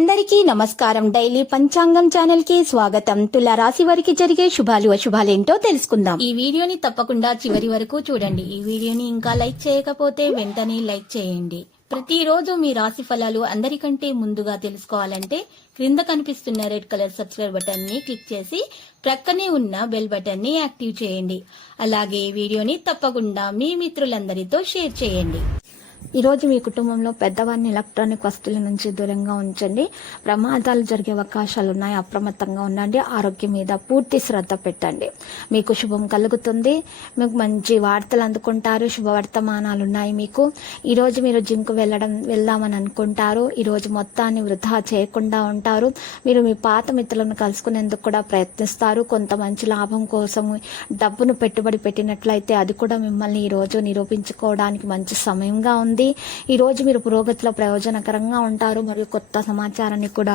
అందరికీ నమస్కారం. డైలీ పంచాంగం ఛానల్ కి స్వాగతం. తుల రాశి వారికి జరిగే శుభాలు అశుభాలేంటో తెలుసుకుందాం. ఈ వీడియోని తప్పకుండా చివరి వరకు చూడండి. ఈ వీడియోని ఇంకా లైక్ చేయకపోతే వెంటనే లైక్ చేయండి. ప్రతిరోజు మీ రాశి ఫలాలు అందరికంటే ముందుగా తెలుసుకోవాలంటే క్రింద కనిపిస్తున్న రెడ్ కలర్ సబ్స్క్రైబ్ బటన్ ని క్లిక్ చేసి ప్రక్కనే ఉన్న బెల్ బటన్ ని యాక్టివ్ చేయండి. అలాగే వీడియోని తప్పకుండా మీ మిత్రులందరితో షేర్ చేయండి. ఈరోజు మీ కుటుంబంలో పెద్దవారిని ఎలక్ట్రానిక్ వస్తువుల నుంచి దూరంగా ఉంచండి. ప్రమాదాలు జరిగే అవకాశాలు ఉన్నాయి. అప్రమత్తంగా ఉండండి. ఆరోగ్యం మీద పూర్తి శ్రద్ధ పెట్టండి. మీకు శుభం కలుగుతుంది. మీకు మంచి వార్తలు అందుకుంటారు. శుభవర్తమానాలు ఉన్నాయి. మీకు ఈరోజు మీరు జిమ్కు వెళ్దామని అనుకుంటారు. ఈరోజు మొత్తాన్ని వృధా చేయకుండా ఉంటారు. మీరు మీ పాత మిత్రులను కలుసుకునేందుకు కూడా ప్రయత్నిస్తారు. కొంత మంచి లాభం కోసం డబ్బును పెట్టుబడి పెట్టినట్లయితే అది కూడా మిమ్మల్ని ఈరోజు నిరూపించుకోవడానికి మంచి సమయంగా ఉంది. ఈ రోజు మీరు పురోగతిలో ప్రయోజనకరంగా ఉంటారు. మరియు కొత్త సమాచారాన్ని కూడా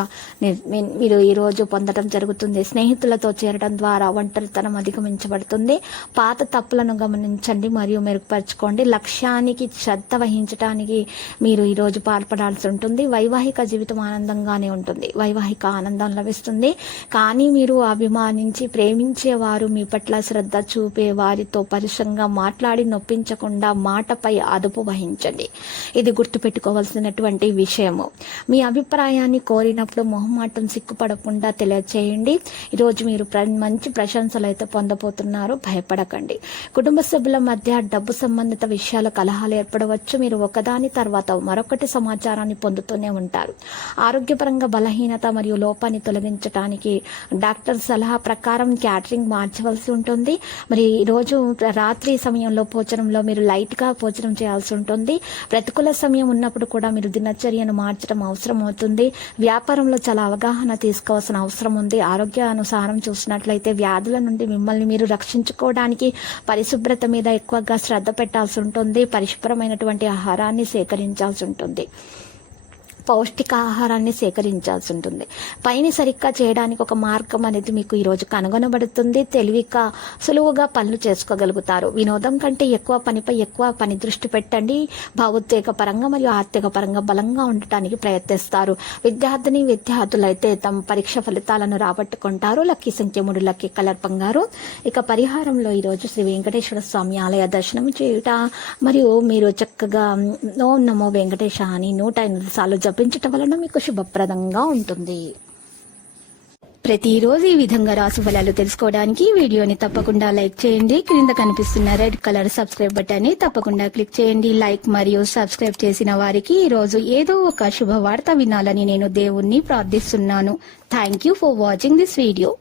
మీరు ఈ రోజు పొందడం జరుగుతుంది. స్నేహితులతో చేరడం ద్వారా ఒంటరితనం అధిగమించబడుతుంది. పాత తప్పులను గమనించండి మరియు మెరుగుపరచుకోండి. లక్ష్యానికి శ్రద్ధ వహించడానికి మీరు ఈ రోజు పాల్పడాల్సి ఉంటుంది. వైవాహిక జీవితం ఆనందంగానే ఉంటుంది. వైవాహిక ఆనందం లభిస్తుంది. కానీ మీరు అభిమానించి ప్రేమించేవారు మీ పట్ల శ్రద్ధ చూపే వారితో పరుషంగా మాట్లాడి నొప్పించకుండా మాటపై అదుపు వహించండి. ఇది గుర్తుపెట్టుకోవాల్సినటువంటి విషయము. మీ అభిప్రాయాన్ని కోరినప్పుడు మొహమాటం సిగ్గుపడకుండా తెలియచేయండి. ఈరోజు మీరు మంచి ప్రశంసలు అయితే పొందబోతున్నారు. భయపడకండి. కుటుంబ సభ్యుల మధ్య డబ్బు సంబంధిత విషయాల కలహాలు ఏర్పడవచ్చు. మీరు ఒకదాని తర్వాత మరొకటి సమాచారాన్ని పొందుతూనే ఉంటారు. ఆరోగ్యపరంగా బలహీనత మరియు లోపాన్ని తొలగించడానికి డాక్టర్ సలహా ప్రకారం క్యాటరింగ్ మార్చవలసి ఉంటుంది. మరి ఈరోజు రాత్రి సమయంలో భోజనంలో మీరు లైట్ గా భోజనం చేయాల్సి ఉంటుంది. ప్రతికూల సమయం ఉన్నప్పుడు కూడా మీరు దినచర్యను మార్చడం అవసరం అవుతుంది. వ్యాపారంలో చాలా అవగాహన తీసుకోవాల్సిన అవసరం ఉంది. ఆరోగ్యానుసారం చూసినట్లయితే వ్యాధుల నుండి మిమ్మల్ని మీరు రక్షించుకోవడానికి పరిశుభ్రత మీద ఎక్కువగా శ్రద్ధ పెట్టాల్సి ఉంటుంది. పరిశుభ్రమైనటువంటి ఆహారాన్ని సేకరించాల్సి ఉంటుంది. పౌష్టికాహారాన్ని సేకరించాల్సి ఉంటుంది. పైని సరిగ్గా చేయడానికి ఒక మార్గం అనేది మీకు ఈరోజు కనుగొనబడుతుంది. తెలివిగా సులువుగా పనులు చేసుకోగలుగుతారు. వినోదం కంటే ఎక్కువ పనిపై ఎక్కువ పని దృష్టి పెట్టండి. భావోద్వేగ పరంగా మరియు ఆర్థిక పరంగా బలంగా ఉండటానికి ప్రయత్నిస్తారు. విద్యార్థులైతే తమ పరీక్ష ఫలితాలను రాబట్టుకుంటారు. లక్కీ సంఖ్య 3, లక్కీ కలర్ బంగారు. ఇక పరిహారంలో ఈరోజు శ్రీ వెంకటేశ్వర స్వామి ఆలయ దర్శనం చేయుట మరియు మీరు చక్కగా ఓం నమో వెంకటేశ అని 108 సార్లు జపించటం వలన మీకు శుభప్రదంగా ఉంటుంది. ప్రతిరోజు ఈ విధంగా రాశి ఫలాలు తెలుసుకోవడానికి వీడియోని తప్పకుండా లైక్ చేయండి. క్రింద కనిపిస్తున్న రెడ్ కలర్ సబ్స్క్రైబ్ బటన్ ని తప్పకుండా క్లిక్ చేయండి. లైక్ మరియు సబ్స్క్రైబ్ చేసిన వారికి ఈ రోజు ఏదో ఒక శుభవార్త వినాలని నేను దేవుణ్ణి ప్రార్థిస్తున్నాను. Thank you for watching this video.